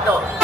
No.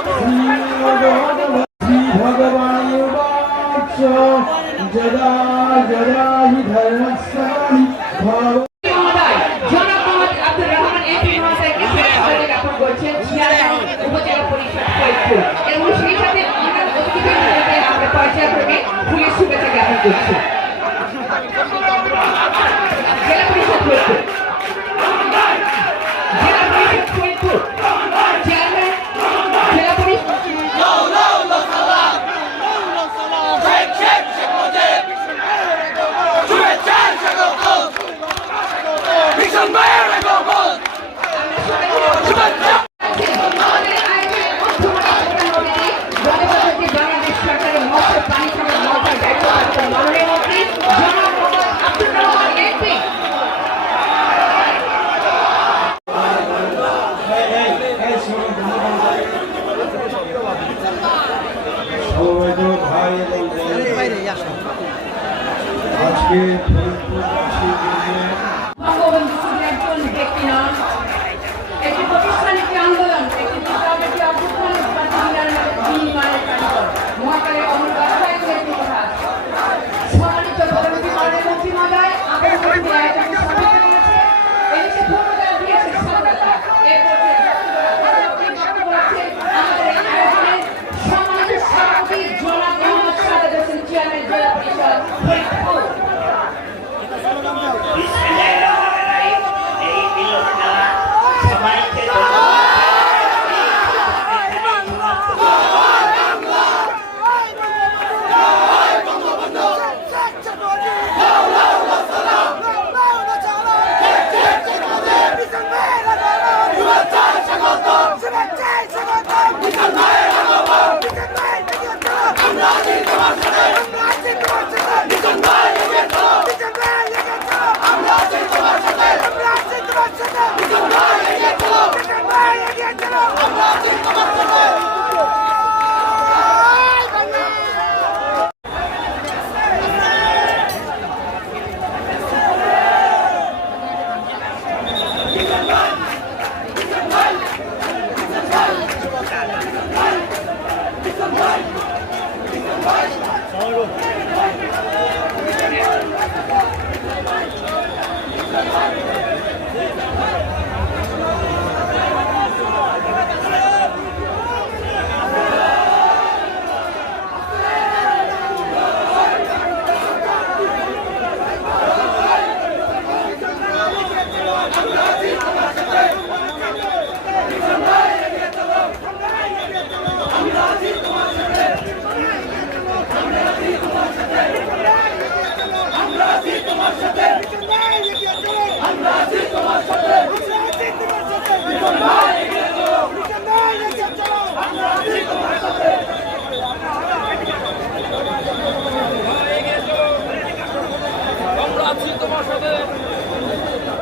এবং সেই সাথে আমরা পর্যায়ক্রমে ফুলের শুভেচ্ছা জ্ঞাপন করছি। Yeah. Let's go.